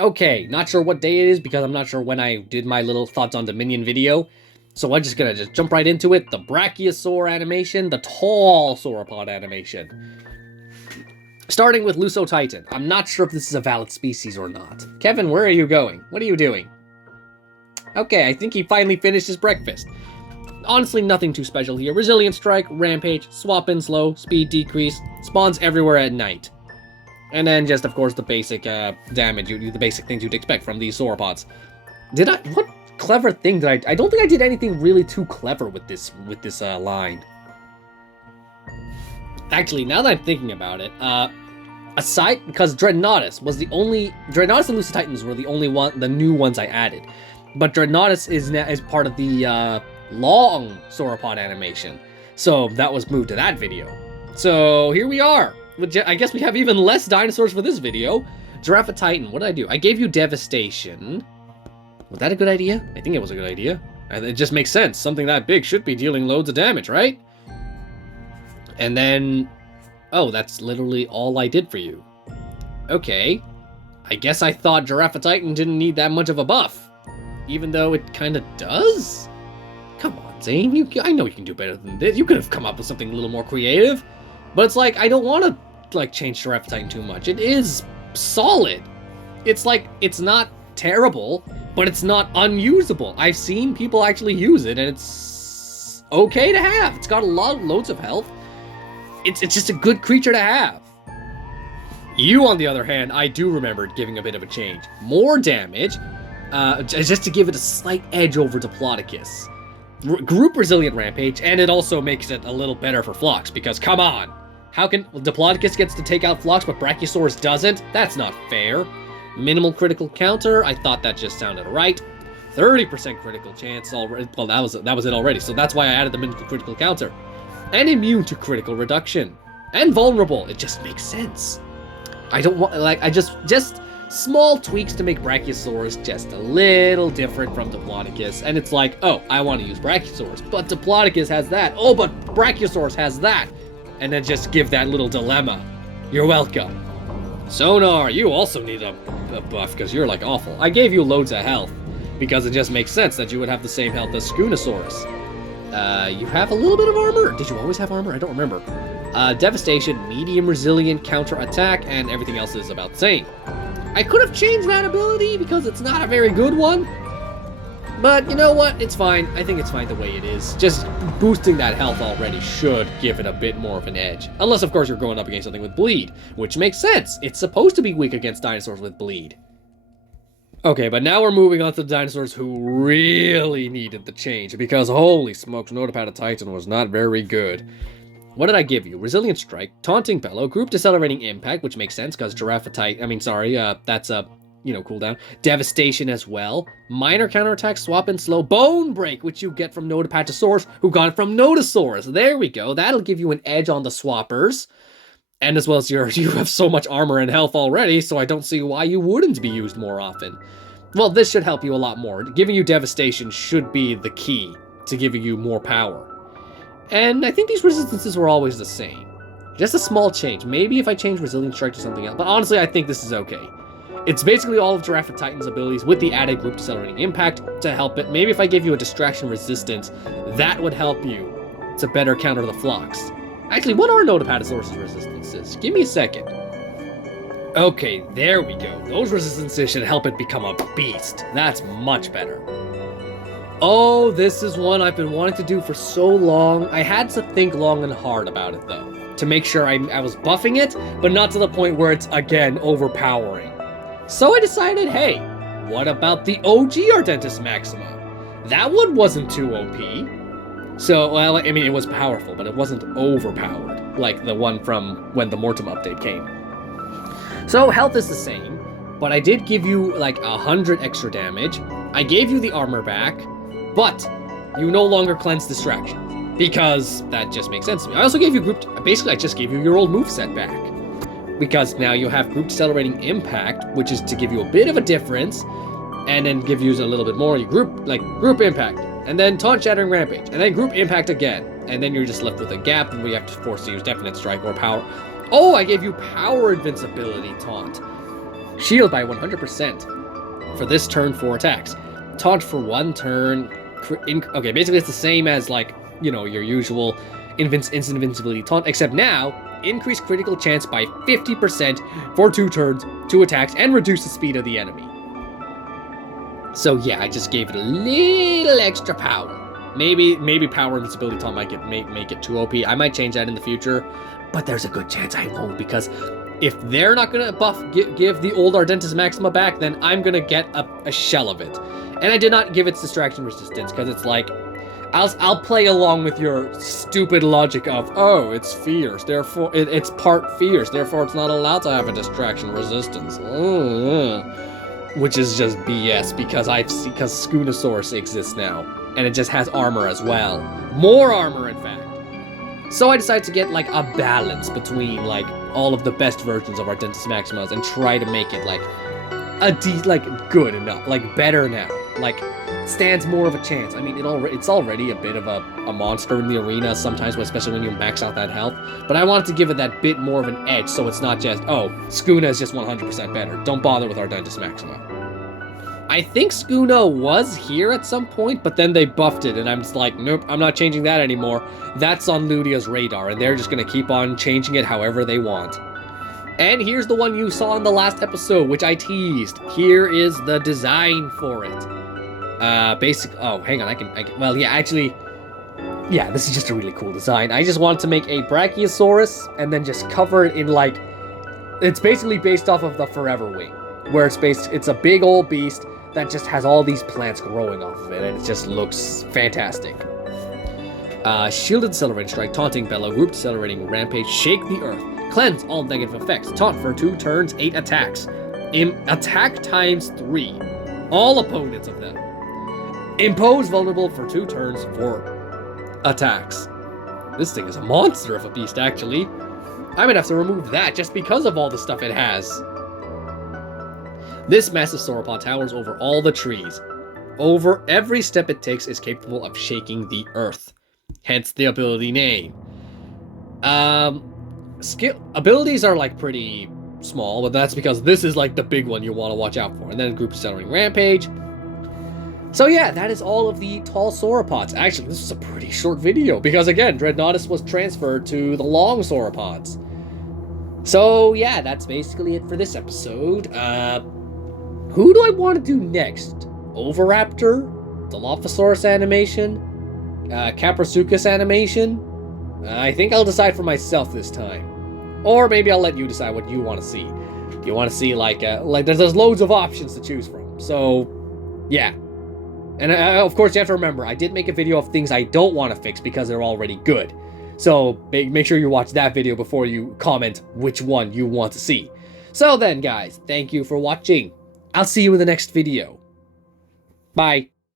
Okay, not sure what day it is because I'm not sure when I did my little thoughts on Dominion video. So I'm just gonna jump right into it. The Brachiosaur animation, the tall sauropod animation. Starting with Lusotitan. I'm not sure if this is a valid species or not. Kevin, where are you going? What are you doing? Okay, I think he finally finished his breakfast. Honestly, nothing too special here. Resilient Strike, Rampage, Swap in Slow, Speed Decrease, spawns everywhere at night. And then just, of course, the basic damage, the basic things you'd expect from these sauropods. What clever thing did I don't think I did anything really too clever with this line. Actually, now that I'm thinking about it, aside, because Dreadnoughtus and Lucititans were the new ones I added. But Dreadnoughtus is part of the long sauropod animation. So that was moved to that video. So here we are. I guess we have even less dinosaurs for this video. Giraffatitan, what did I do? I gave you Devastation. Was that a good idea? I think it was a good idea. It just makes sense. Something that big should be dealing loads of damage, right? And then... oh, that's literally all I did for you. Okay. I guess I thought Giraffatitan didn't need that much of a buff. Even though it kind of does? Come on, Zane. I know you can do better than this. You could have come up with something a little more creative. But it's like, I don't want to change Giraffatitan too much. It is solid. It's like, it's not terrible, but it's not unusable. I've seen people actually use it, and it's okay to have. It's got loads of health. It's just a good creature to have. You, on the other hand, I do remember giving a bit of a change. More damage, just to give it a slight edge over Diplodocus. Group Resilient Rampage, and it also makes it a little better for Phlox, because come on! How can... Diplodocus gets to take out Phlox, but Brachiosaurus doesn't? That's not fair. Minimal critical counter, I thought that just sounded right. 30% critical chance already. Well, that was it already, so that's why I added the minimal critical counter. And immune to critical reduction. And vulnerable. It just makes sense. I don't want... just small tweaks to make Brachiosaurus just a little different from Diplodocus. And it's like, oh, I want to use Brachiosaurus, but Diplodocus has that. Oh, but Brachiosaurus has that. And then just give that little dilemma. You're welcome. Sonar, you also need a buff because you're like awful. I gave you loads of health because it just makes sense that you would have the same health as Schoonosaurus. You have a little bit of armor. Did you always have armor? I don't remember. Devastation, medium resilient counter attack, and everything else is about the same. I could have changed that ability because it's not a very good one. But you know what? It's fine. I think it's fine the way it is. Just boosting that health already should give it a bit more of an edge. Unless, of course, you're going up against something with bleed, which makes sense. It's supposed to be weak against dinosaurs with bleed. Okay, but now we're moving on to the dinosaurs who really needed the change, because holy smokes, Notapatotitan was not very good. What did I give you? Resilient Strike, Taunting Bellow, Group Decelerating Impact, which makes sense, because that's a... cooldown. Devastation as well. Minor counterattack, swap and slow. Bone Break, which you get from Notapatosaurus, who got it from Notosaurus. There we go. That'll give you an edge on the swappers. And as well as you have so much armor and health already, so I don't see why you wouldn't be used more often. Well, this should help you a lot more. Giving you Devastation should be the key to giving you more power. And I think these resistances were always the same. Just a small change. Maybe if I change Resilient Strike to something else. But honestly, I think this is okay. It's basically all of Giraffatitan's abilities with the added Group Decelerating Impact to help it. Maybe if I give you a Distraction Resistance, that would help you to better counter the Phlox. Actually, what are Notapatosaurus' resistances? Give me a second. Okay, there we go. Those resistances should help it become a beast. That's much better. Oh, this is one I've been wanting to do for so long. I had to think long and hard about it, though, to make sure I was buffing it, but not to the point where it's, again, overpowering. So I decided, hey, what about the OG Ardentismaxima? That one wasn't too OP. So, well, I mean, it was powerful, but it wasn't overpowered, like the one from when the Mortem update came. So, health is the same, but I did give you, like, 100 extra damage. I gave you the armor back, but you no longer cleanse distraction, because that just makes sense to me. I also gave you basically, I just gave you your old moveset back, because now you have Group Decelerating Impact, which is to give you a bit of a difference, and then give you a little bit more. You Group Impact, and then Taunt Shattering Rampage, and then Group Impact again, and then you're just left with a gap, and we have to force to use Definite Strike or Power. Oh, I gave you Power Invincibility Taunt. Shield by 100% for this turn 4 attacks. Taunt for 1 turn. Okay, basically it's the same as, like, you know, your usual instant invincibility taunt, except now, increase critical chance by 50% for 2 turns, 2 attacks, and reduce the speed of the enemy. So yeah, I just gave it a little extra power. Maybe power invincibility taunt might make it too OP. I might change that in the future, but there's a good chance I won't, because if they're not gonna give the old Ardentismaxima back, then I'm gonna get a shell of it. And I did not give its distraction resistance, because it's like, I'll play along with your stupid logic of, oh, it's fierce, therefore it's part fierce, therefore it's not allowed to have a distraction resistance. Which is just BS, because Schoonosaurus exists now, and it just has armor as well. More armor, in fact. So I decided to get, like, a balance between, like, all of the best versions of Ardentismaximas and try to make it, like, good enough, like, better now. Like, stands more of a chance. I mean, it's already a bit of a monster in the arena sometimes, especially when you max out that health. But I wanted to give it that bit more of an edge, so it's not just, oh, Schoono is just 100% better. Don't bother with Ardentismaxima. I think Schoono was here at some point, but then they buffed it, and I'm just like, nope, I'm not changing that anymore. That's on Ludia's radar, and they're just gonna keep on changing it however they want. And here's the one you saw in the last episode, which I teased. Here is the design for it. Oh, hang on, I can, well, yeah, actually, yeah, this is just a really cool design. I just wanted to make a Brachiosaurus, and then just cover it in, like, it's basically based off of the Forever Wing, where it's a big old beast that just has all these plants growing off of it, and it just looks fantastic. Shielded Accelerating Strike, Taunting Bellow, Group Accelerating Rampage, Shake the Earth, Cleanse all negative effects, Taunt for 2 turns, 8 attacks, attack times 3, all opponents of them. Impose vulnerable for 2 turns, 4 attacks. This thing is a monster of a beast, actually. I might have to remove that just because of all the stuff it has. This massive sauropod towers over all the trees. Over every step it takes is capable of shaking the earth. Hence the ability name. Abilities are, like, pretty small, but that's because this is, like, the big one you want to watch out for. And then Group Accelerating Rampage. So yeah, that is all of the tall sauropods. Actually, this is a pretty short video, because again, Dreadnoughtus was transferred to the long sauropods. So yeah, that's basically it for this episode. Who do I want to do next? Oviraptor? Dilophosaurus animation? Caprosuchus animation? I think I'll decide for myself this time. Or maybe I'll let you decide what you want to see. You want to see, like there's loads of options to choose from. So, yeah. And of course, you have to remember, I did make a video of things I don't want to fix because they're already good. So make sure you watch that video before you comment which one you want to see. So then, guys, thank you for watching. I'll see you in the next video. Bye.